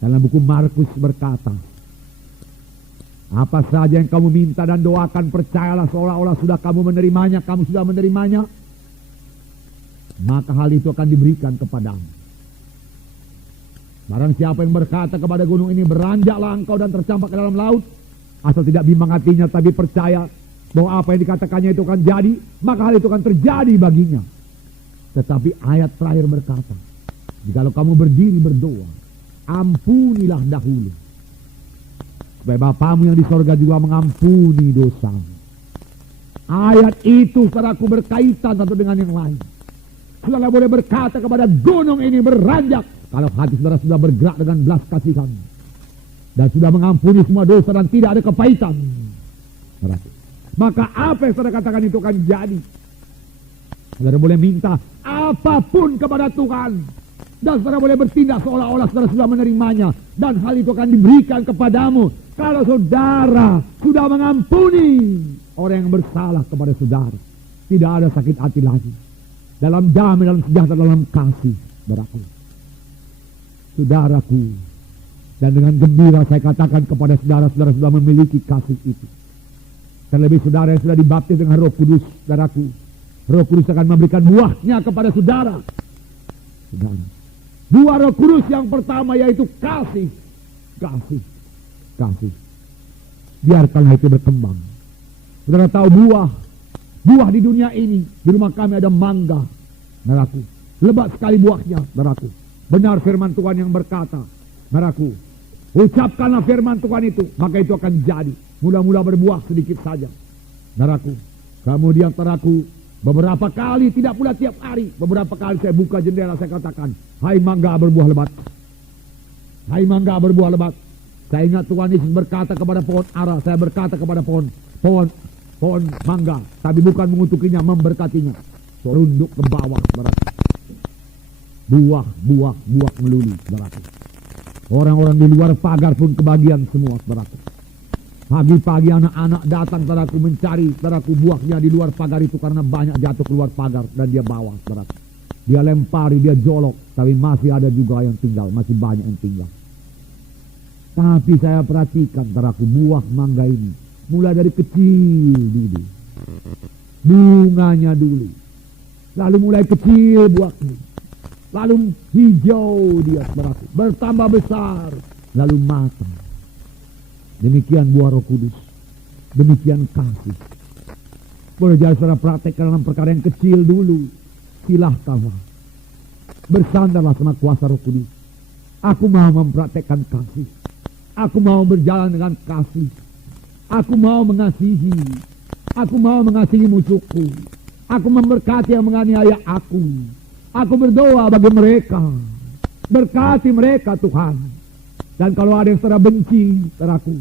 Dalam buku Markus berkata, apa saja yang kamu minta dan doakan, percayalah seolah-olah sudah kamu menerimanya, kamu sudah menerimanya, maka hal itu akan diberikan kepadamu. Barang siapa yang berkata kepada gunung ini, beranjaklah engkau dan tercampak ke dalam laut, asal tidak bimbang hatinya tapi percaya bahwa apa yang dikatakannya itu akan jadi, maka hal itu akan terjadi baginya. Tetapi ayat terakhir berkata, jikalau kamu berdiri berdoa, ampunilah dahulu, supaya Bapamu yang di sorga juga mengampuni dosamu. Ayat itu, saudaraku, berkaitan satu dengan yang lain. Saudara boleh berkata kepada gunung ini, beranjak, kalau hati saudara sudah bergerak dengan belas kasihan dan sudah mengampuni semua dosa dan tidak ada kepahitan, maka apa yang saudara katakan itu akan jadi. Saudara boleh minta apapun kepada Tuhan, dan saudara boleh bertindak seolah-olah saudara sudah menerimanya, dan hal itu akan diberikan kepadamu kalau saudara sudah mengampuni orang yang bersalah kepada saudara. Tidak ada sakit hati lagi, dalam damai, dalam sejahtera, dalam kasih, saudaraku. Saudaraku, dan dengan gembira saya katakan kepada saudara-saudara sudah memiliki kasih itu. Terlebih saudara yang sudah dibaptis dengan Roh Kudus, saudaraku, Roh Kudus akan memberikan buahnya kepada saudara. Saudara, buah Roh Kudus yang pertama yaitu kasih. Kasih. Biarkanlah itu berkembang. Saudara tahu buah di dunia ini, di rumah kami ada mangga, saudaraku. Lebat sekali buahnya, saudaraku. Benar firman Tuhan yang berkata, saudaraku, ucapkanlah firman Tuhan itu, maka itu akan jadi. Mula-mula berbuah sedikit saja, saudaraku. Kemudian saudaraku, beberapa kali, tidak pula tiap hari, beberapa kali saya buka jendela, saya katakan, hai mangga berbuah lebat. Hai mangga berbuah lebat. Saya ingat Tuhan Yesus berkata kepada pohon ara, saya berkata kepada pohon mangga, tapi bukan mengutukinya, memberkatinya. Serunduk ke bawah, saudaraku. Buah melulu, saudaraku. Orang-orang di luar pagar pun kebagian semua, saudaraku. Pagi-pagi anak-anak datang, saudaraku, mencari, saudaraku, buahnya di luar pagar itu karena banyak jatuh keluar pagar dan dia bawa, saudaraku. Dia lempari, dia jolok, tapi masih ada juga yang tinggal, masih banyak yang tinggal. Tapi saya perhatikan, saudaraku, buah mangga ini mulai dari kecil dulu, bunganya dulu, lalu mulai kecil buahnya, lalu hijau dia, saudaraku, bertambah besar, lalu matang. Demikian buah Roh Kudus, demikian kasih. Boleh jadi saudara praktekkan dalam perkara yang kecil dulu, silahkanlah. Bersandarlah sama kuasa Roh Kudus. Aku mau mempraktekkan kasih. Aku mau berjalan dengan kasih. Aku mau mengasihi. Aku mau mengasihi musuhku. Aku memberkati yang menganiaya aku. Aku berdoa bagi mereka. Berkati mereka, Tuhan. Dan kalau ada yang saudara benci, saudaraku,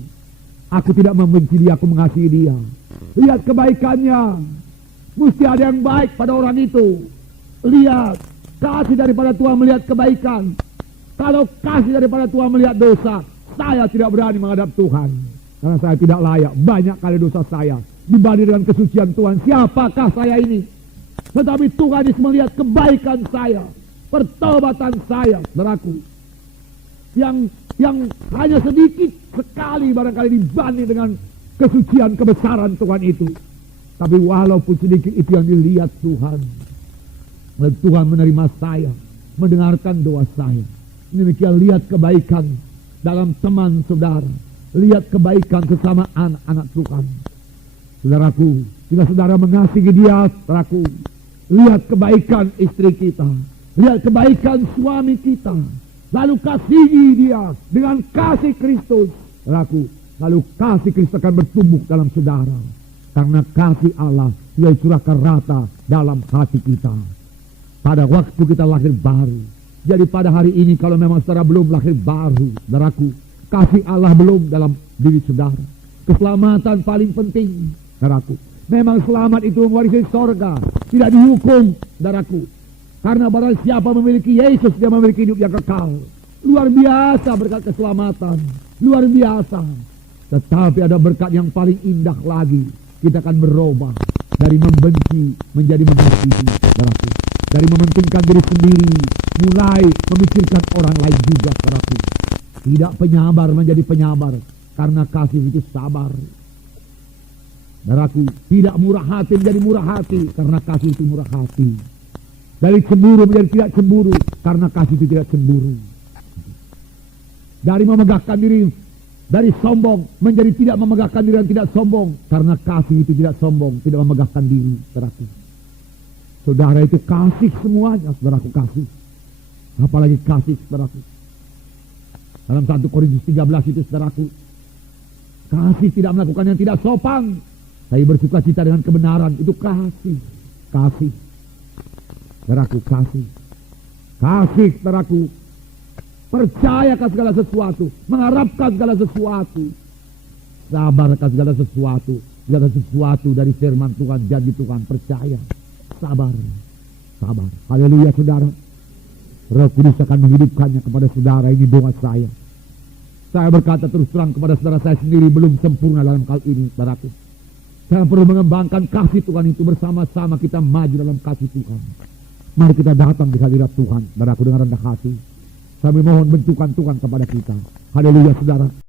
aku tidak membenci dia, aku mengasihi dia. Lihat kebaikannya. Mesti ada yang baik pada orang itu. Lihat, kasih daripada Tuhan melihat kebaikan. Kalau kasih daripada Tuhan melihat dosa, saya tidak berani menghadap Tuhan. Karena saya tidak layak. Banyak kali dosa saya dibanding dengan kesucian Tuhan. Siapakah saya ini? Tetapi Tuhan Yesus melihat kebaikan saya, pertobatan saya, saudaraku. Yang hanya sedikit sekali barangkali dibanding dengan kesucian kebesaran Tuhan itu. Tapi walaupun sedikit itu yang dilihat Tuhan, dan Tuhan menerima saya, mendengarkan doa saya. Demikian lihat kebaikan dalam teman saudara, lihat kebaikan sesama anak-anak Tuhan. Saudaraku, jika saudara mengasihi dia, saudaraku, lihat kebaikan istri kita, lihat kebaikan suami kita, lalu kasihi dia dengan kasih Kristus, saudaraku, lalu kasih Kristus akan bertumbuh dalam saudara. Karena kasih Allah yang curahkan rata dalam hati kita pada waktu kita lahir baru. Jadi pada hari ini kalau memang saudara belum lahir baru, saudaraku, kasih Allah belum dalam diri saudara. Keselamatan paling penting, saudaraku. Memang selamat itu mewarisi sorga, tidak dihukum, saudaraku. Karena barang siapa memiliki Yesus, dia memiliki hidup yang kekal. Luar biasa berkat keselamatan, luar biasa. Tetapi ada berkat yang paling indah lagi. Kita akan berubah dari membenci menjadi mengasihi, saudaraku. Dari mementingkan diri sendiri, mulai memikirkan orang lain juga, saudaraku. Tidak penyabar menjadi penyabar, karena kasih itu sabar. Saudaraku, tidak murah hati menjadi murah hati, karena kasih itu murah hati. Dari cemburu menjadi tidak cemburu, karena kasih itu tidak cemburu. Dari memegahkan diri, dari sombong menjadi tidak memegahkan diri dan tidak sombong, karena kasih itu tidak sombong, tidak memegahkan diri. Saudaraku, saudara itu kasih semuanya, saudaraku, kasih. Apalagi kasih, saudaraku. Dalam 1 Korintus 13 itu, saudaraku, kasih tidak melakukan yang tidak sopan, tapi bersuka cita dengan kebenaran. Itu kasih. Kasih, saudaraku, kasih. Kasih, saudaraku, percayakan segala sesuatu, mengharapkan segala sesuatu, sabarkan segala sesuatu dari firman Tuhan, janji Tuhan, percaya, sabar, sabar. Haleluya, saudara. Roh Kudus akan menghidupkannya kepada saudara. Ini doa saya. Saya berkata terus terang kepada saudara, saya sendiri belum sempurna dalam hal ini, saudaraku. Saya perlu mengembangkan kasih Tuhan itu, bersama-sama kita maju dalam kasih Tuhan. Mari kita datang di hadirat Tuhan, saudaraku, dengan rendah hati. Kami mohon bentukan Tuhan kepada kita. Haleluya, saudara.